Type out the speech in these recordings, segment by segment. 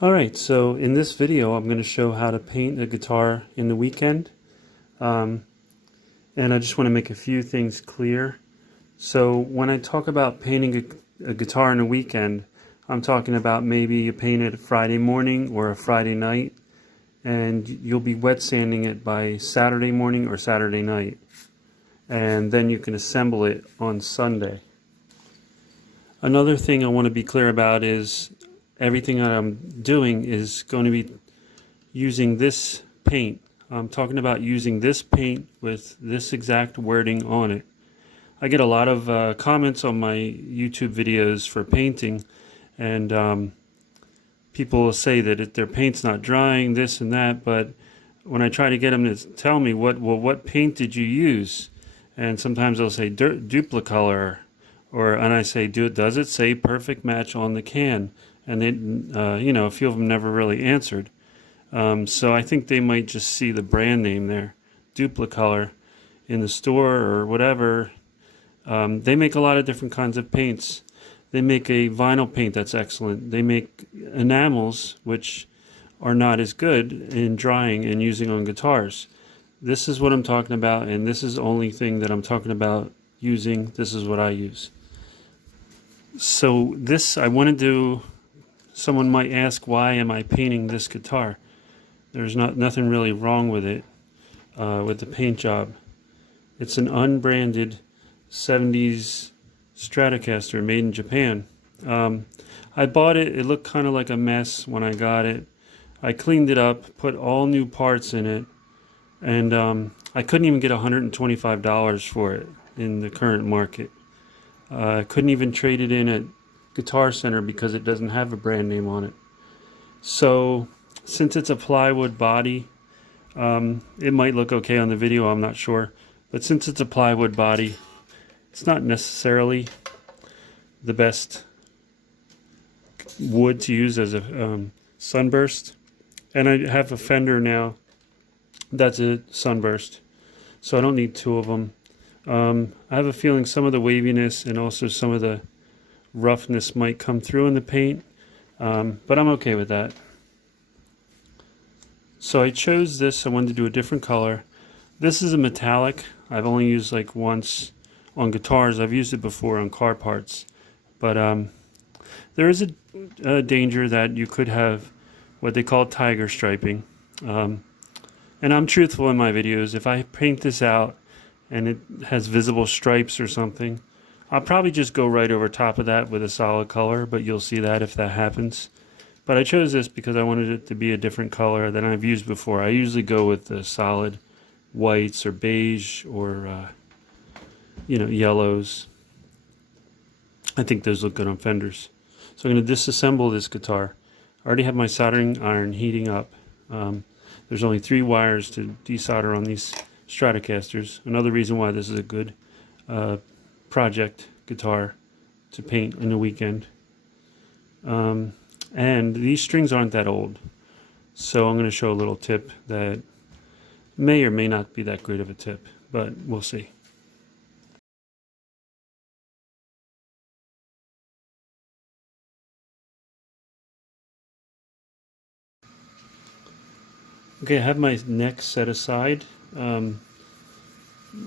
Alright, so in this video I'm going to show how to paint a guitar in the weekend. And I just want to make a few things clear. So when I talk about painting a guitar in a weekend, I'm talking about maybe you paint it Friday morning or a Friday night, and you'll be wet sanding it by Saturday morning or Saturday night. And then you can assemble it on Sunday. Another thing I want to be clear about is everything that I'm doing is going to be using this paint. I'm talking about using this paint with this exact wording on it. I get a lot of comments on my YouTube videos for painting, and people will say that their paint's not drying, this and that, but when I try to get them to tell me what paint did you use, and sometimes they'll say Duplicolor, and I say, does it say Perfect Match on the can? And a few of them never really answered. So I think they might just see the brand name there, Duplicolor, in the store or whatever. They make a lot of different kinds of paints. They make a vinyl paint that's excellent. They make enamels, which are not as good in drying and using on guitars. This is what I'm talking about, and this is the only thing that I'm talking about using. This is what I use. So this, I want to do. Someone might ask, why am I painting this guitar? There's nothing really wrong with it, with the paint job. It's an unbranded 70s Stratocaster made in Japan. I bought it. It looked kind of like a mess when I got it. I cleaned it up, put all new parts in it, and I couldn't even get $125 for it in the current market. I couldn't even trade it in at Guitar Center because it doesn't have a brand name on it. So since it's a plywood body, it might look okay on the video, I'm not sure, but since it's a plywood body, it's not necessarily the best wood to use as a sunburst. And I have a fender now that's a sunburst, so I don't need two of them. I have a feeling some of the waviness and also some of the roughness might come through in the paint, but I'm okay with that. So I chose this. I wanted to do a different color. This is a metallic. I've only used like once on guitars. I've used it before on car parts, but there is a danger that you could have what they call tiger striping, and I'm truthful in my videos. If I paint this out and it has visible stripes or something, I'll probably just go right over top of that with a solid color, but you'll see that if that happens. But I chose this because I wanted it to be a different color than I've used before. I usually go with the solid whites or beige or yellows. I think those look good on fenders. So I'm going to disassemble this guitar. I already have my soldering iron heating up. There's only 3 wires to desolder on these Stratocasters. Another reason why this is a good project guitar to paint in the weekend. And these strings aren't that old, so I'm going to show a little tip that may or may not be that great of a tip, but we'll see. Okay, I have my neck set aside,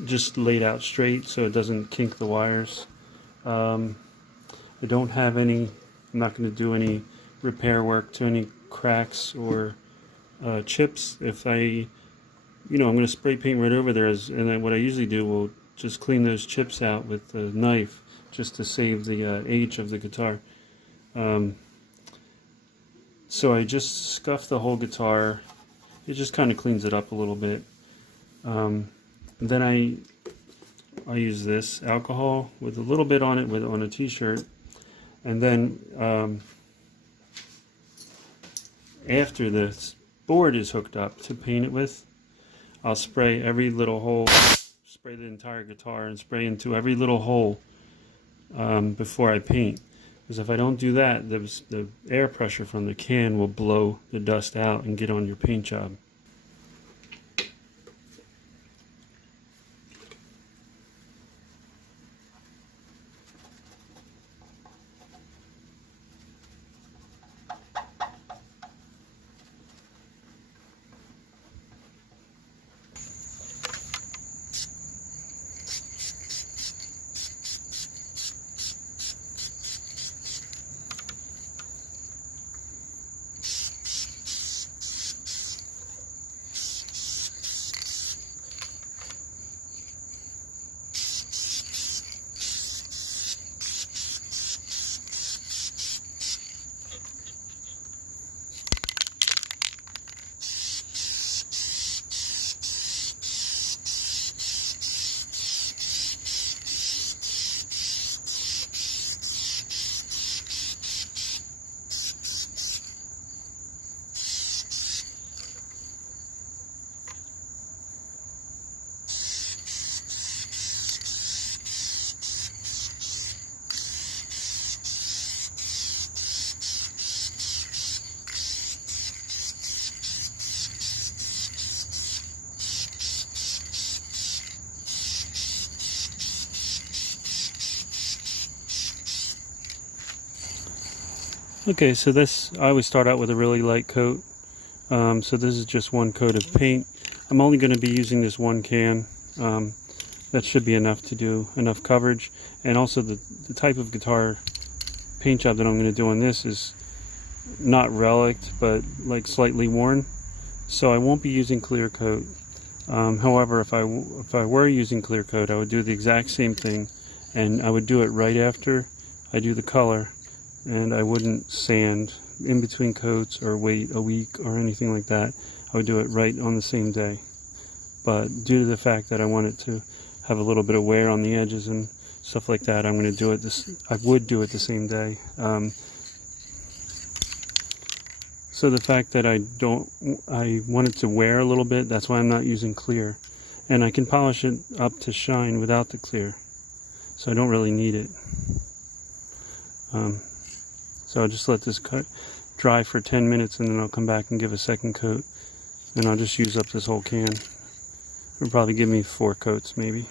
just laid out straight so it doesn't kink the wires. I don't have any, I'm not going to do any repair work to any cracks or chips. If I'm going to spray paint right over there, and then what I usually do will just clean those chips out with a knife just to save the age of the guitar. So I just scuff the whole guitar. It just kind of cleans it up a little bit. Then I use this alcohol with a little bit on it on a t-shirt, and then after the board is hooked up to paint it with, I'll spray every little hole, spray the entire guitar and spray into every little hole before I paint. Because if I don't do that, the air pressure from the can will blow the dust out and get on your paint job. Okay, so this, I always start out with a really light coat. So this is just one coat of paint. I'm only going to be using this one can. That should be enough to do enough coverage. And also the type of guitar paint job that I'm going to do on this is not relict, but like slightly worn. So I won't be using clear coat. However, if I were using clear coat, I would do the exact same thing, and I would do it right after I do the color, and I wouldn't sand in between coats or wait a week or anything like that. I would do it right on the same day. But due to the fact that I want it to have a little bit of wear on the edges and stuff like that, I'm going to do it I would do it the same day. So the fact that I want it to wear a little bit, that's why I'm not using clear. And I can polish it up to shine without the clear. So I don't really need it. So I'll just let this dry for 10 minutes, and then I'll come back and give a second coat. And I'll just use up this whole can. It'll probably give me 4 coats maybe.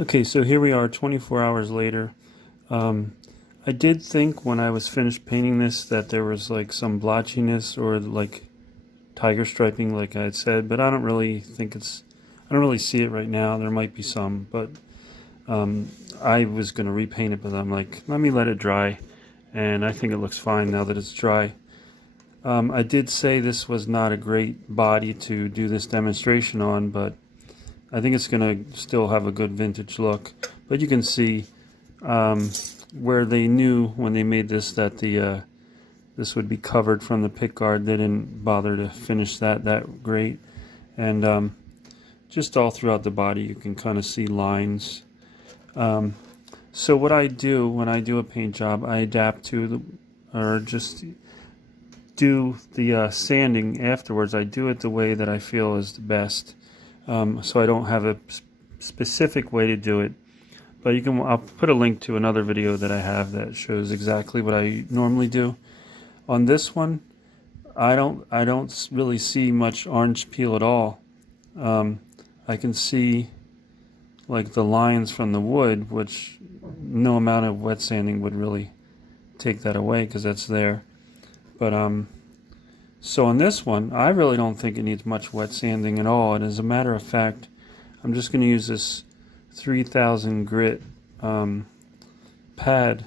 Okay, so here we are 24 hours later. I did think when I was finished painting this that there was like some blotchiness or like tiger striping like I had said, but I don't really see it right now. There might be some, but I was going to repaint it, but I'm like, let me let it dry, and I think it looks fine now that it's dry. I did say this was not a great body to do this demonstration on, but I think it's going to still have a good vintage look. But you can see where they knew when they made this that this would be covered from the pick guard. They didn't bother to finish that great. And just all throughout the body you can kind of see lines. So what I do when I do a paint job, I adapt to just do the sanding afterwards. I do it the way that I feel is the best. So I don't have a specific way to do it, but I'll put a link to another video that I have that shows exactly what I normally do. On this one, I don't really see much orange peel at all. I can see like the lines from the wood, which no amount of wet sanding would really take that away because that's there. But so on this one, I really don't think it needs much wet sanding at all. And as a matter of fact, I'm just going to use this 3000 grit pad.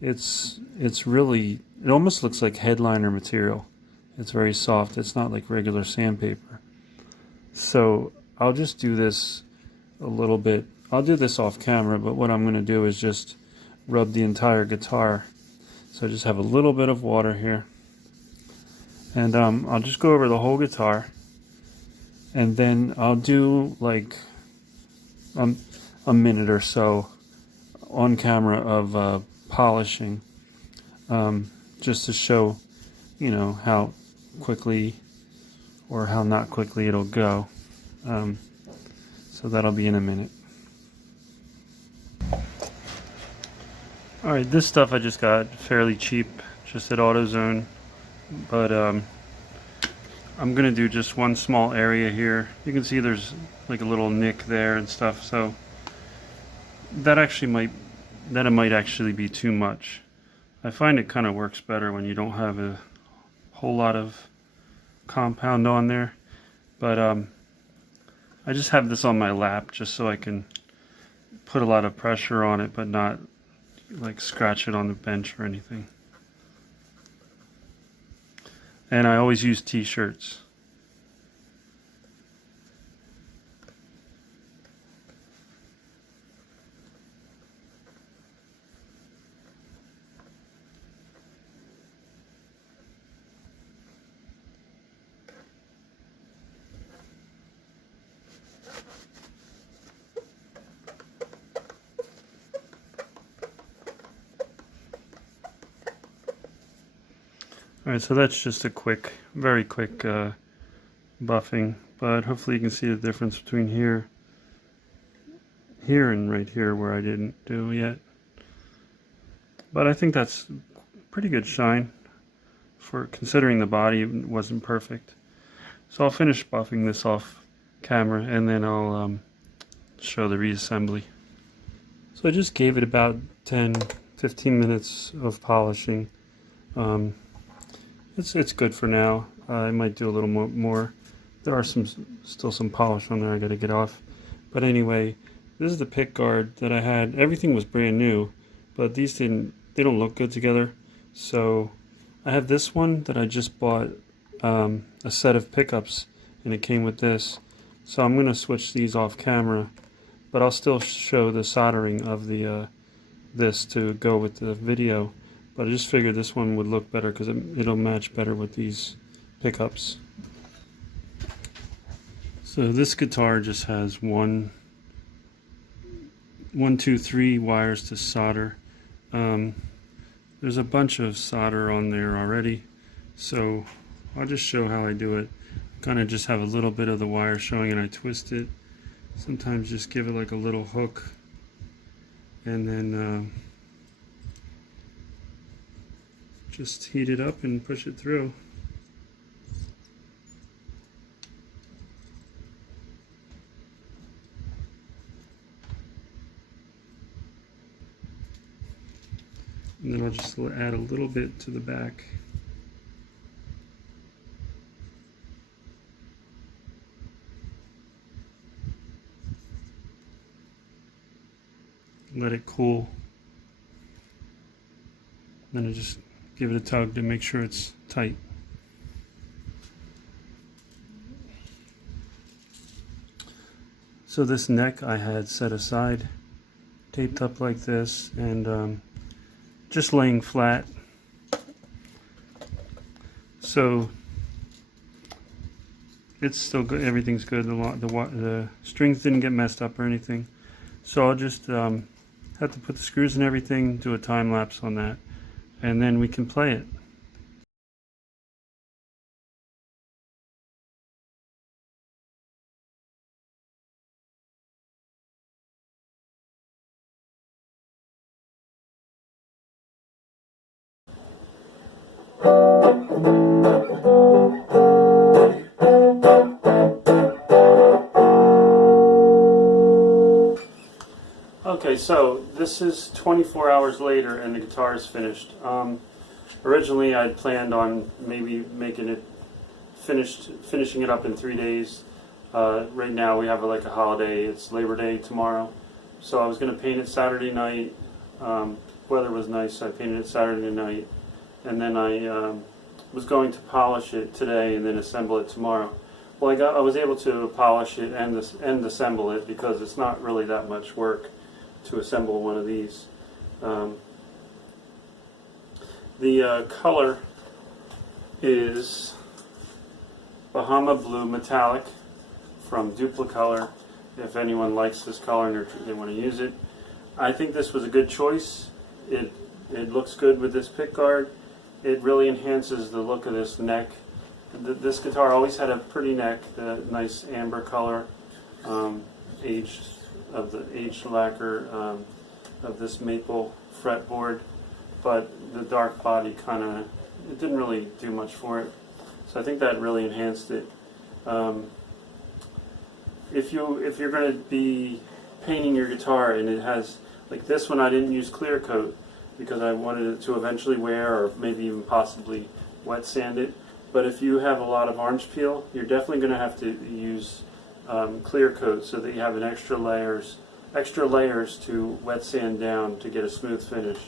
It's really, it almost looks like headliner material. It's very soft. It's not like regular sandpaper. So I'll just do this a little bit. I'll do this off camera, but what I'm going to do is just rub the entire guitar. So I just have a little bit of water here. And I'll just go over the whole guitar, and then I'll do like a minute or so on camera of polishing, just to show, you know, how quickly or how not quickly it'll go. So that'll be in a minute. Alright, this stuff I just got fairly cheap, just at AutoZone. But I'm going to do just one small area here. You can see there's like a little nick there and stuff, so that it might actually be too much. I find it kind of works better when you don't have a whole lot of compound on there. But I just have this on my lap just so I can put a lot of pressure on it, but not like scratch it on the bench or anything. And I always use t-shirts. Alright, so that's just a quick, very quick buffing, but hopefully you can see the difference between here and right here where I didn't do yet. But I think that's pretty good shine for considering the body wasn't perfect. So I'll finish buffing this off camera and then I'll show the reassembly. So I just gave it about 10-15 minutes of polishing. It's good for now. I might do a little more. There are still some polish on there I got to get off. But anyway, this is the pick guard that I had. Everything was brand new, but these they don't look good together. So I have this one that I just bought a set of pickups, and it came with this. So I'm going to switch these off camera, but I'll still show the soldering of the this to go with the video. But I just figured this one would look better because it'll match better with these pickups. So this guitar just has 1, 2, 3 wires to solder. There's a bunch of solder on there already, so I'll just show how I do it. Kind of just have a little bit of the wire showing and I twist it. Sometimes just give it like a little hook and then just heat it up and push it through. And then I'll just add a little bit to the back. Let it cool. Then I just give it a tug to make sure it's tight. So this neck I had set aside, taped up like this, and just laying flat. So it's still good. Everything's good. The strings didn't get messed up or anything. So I'll just have to put the screws and everything, do a time lapse on that, and then we can play it. Okay, so this is 24 hours later and the guitar is finished. Originally I'd planned on maybe making it finishing it up in 3 days. Right now we have like a holiday, it's Labor Day tomorrow. So I was going to paint it Saturday night. Weather was nice, so I painted it Saturday night. And then I was going to polish it today and then assemble it tomorrow. Well, I was able to polish it and assemble it because it's not really that much work to assemble one of these. The color is Bahama Blue Metallic from Duplicolor. If anyone likes this color and they want to use it, I think this was a good choice. It looks good with this pickguard. It really enhances the look of this neck. This guitar always had a pretty neck, the nice amber color, aged lacquer of this maple fretboard, but the dark body it didn't really do much for it. So I think that really enhanced it. If you're going to be painting your guitar and it has, like this one, I didn't use clear coat because I wanted it to eventually wear or maybe even possibly wet sand it. But if you have a lot of orange peel, you're definitely going to have to use clear coat so that you have an extra layers to wet sand down to get a smooth finish.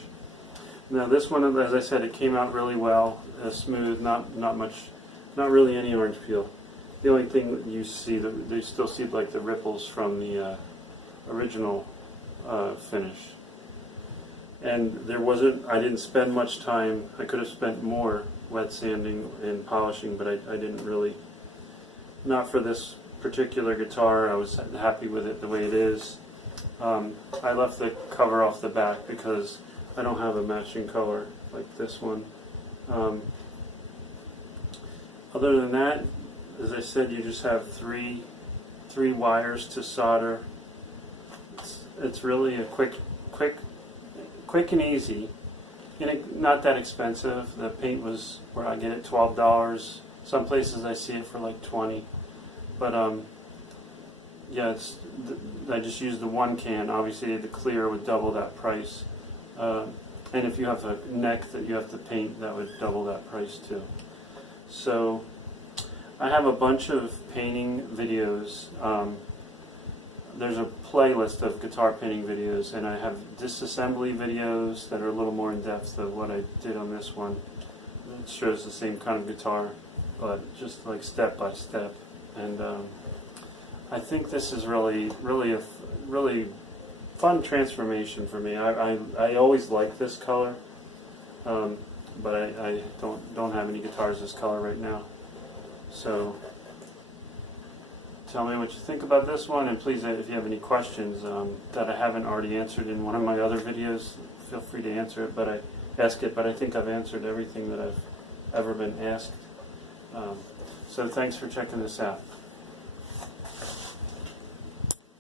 Now this one, as I said, it came out really well, smooth, not really any orange peel. The only thing that you see, you still see like the ripples from the original finish. And I didn't spend much time. I could have spent more wet sanding and polishing, but I didn't really. Not for this particular guitar. I was happy with it the way it is. I left the cover off the back because I don't have a matching color like this one. Other than that, as I said, you just have three wires to solder. It's really a quick and easy, and not that expensive. The paint was where I get it $12. Some places I see it for like 20, but yeah, I just used the one can. Obviously, the clear would double that price, and if you have a neck that you have to paint, that would double that price too. So I have a bunch of painting videos. There's a playlist of guitar painting videos, and I have disassembly videos that are a little more in depth than what I did on this one. It shows the same kind of guitar, but just like step by step. And I think this is really fun transformation for me. I always liked this color, but I don't have any guitars this color right now. So tell me what you think about this one, and please, if you have any questions that I haven't already answered in one of my other videos, feel free to answer it. But I think I've answered everything that I've ever been asked. So thanks for checking this out.